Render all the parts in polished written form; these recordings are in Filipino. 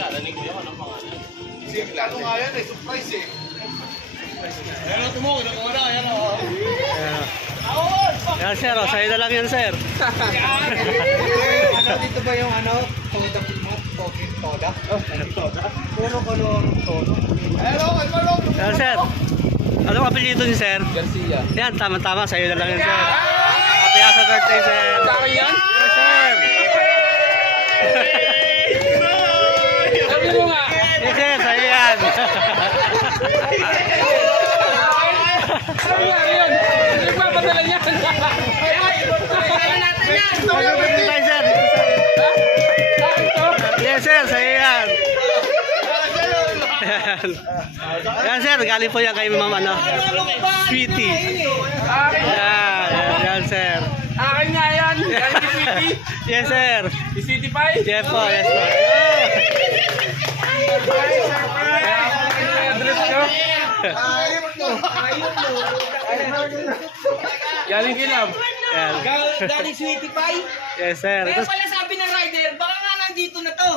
kilala ni Kuya ko ng pangalan. Ano nga yan eh, surprise eh. Ayan o, tumawag na muna. Ayan o. Yan sir, oh, sa'yo na lang yan sir. Ano dito ba yung ano? Toda mo? Toda? Toda? Puro color todo. Hello, hello. Yan sir. Anong apelyido niyo sir? Garcia. Yan, tama-tama, sa'yo na lang yan sir. Happy birthday sir. Sa akin yan? Yes sir. Sabi mo nga. Yes sir, sa'yo yan. Sabi nga yun. Nagpapadala niya. Happy birthday sir. Yes sir, sa'yo yan. Yan sir, galing po yan kay ma'am ano, Sweetie. Yan sir. Akin nga yan. Yan si Sweetie. Yes sir. Si Sweetie Pie. Yes po, yes po. Address ko. Galing kilab. Yan. Galing Sweetie Pie. Yes sir. Kaya pala sabi ng rider, baka nga nandito na to.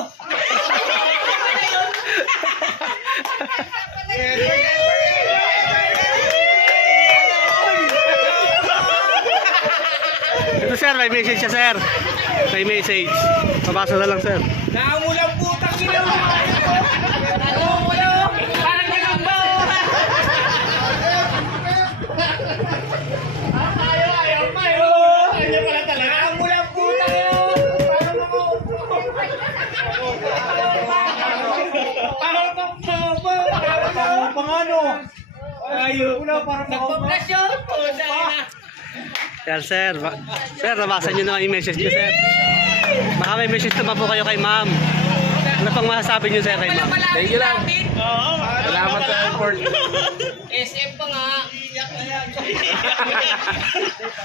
Ito sir, may message siya sir. May message. Pabasa na lang sir. Nakamulang putang ina mo. Ano mo yun? Parang ginamba. Ayaw pa yun. Ayaw pala talaga. Nakamulang putang yun. Pangano? Ayaw. Nagpa-flash yun. Yan sir. Sir, nabasa nyo naman yung message niyo sir. Baka may message naman po kayo kay ma'am. Ano pang masasabi niyo sir kay ma'am? Thank you lang. Salamat sa effort. SM pa nga.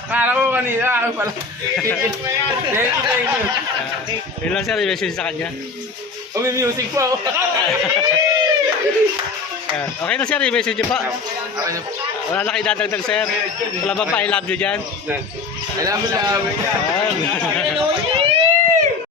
Kala ko kanina. Ako pala. Thank you. Yun lang sir, yung message sa kanya. Oh, may music po. Yan. Okay na sir, yung message niyo pa. Wala na kayo dadagdag sir. Wala ba pa I love you dyan? I love you. Yan.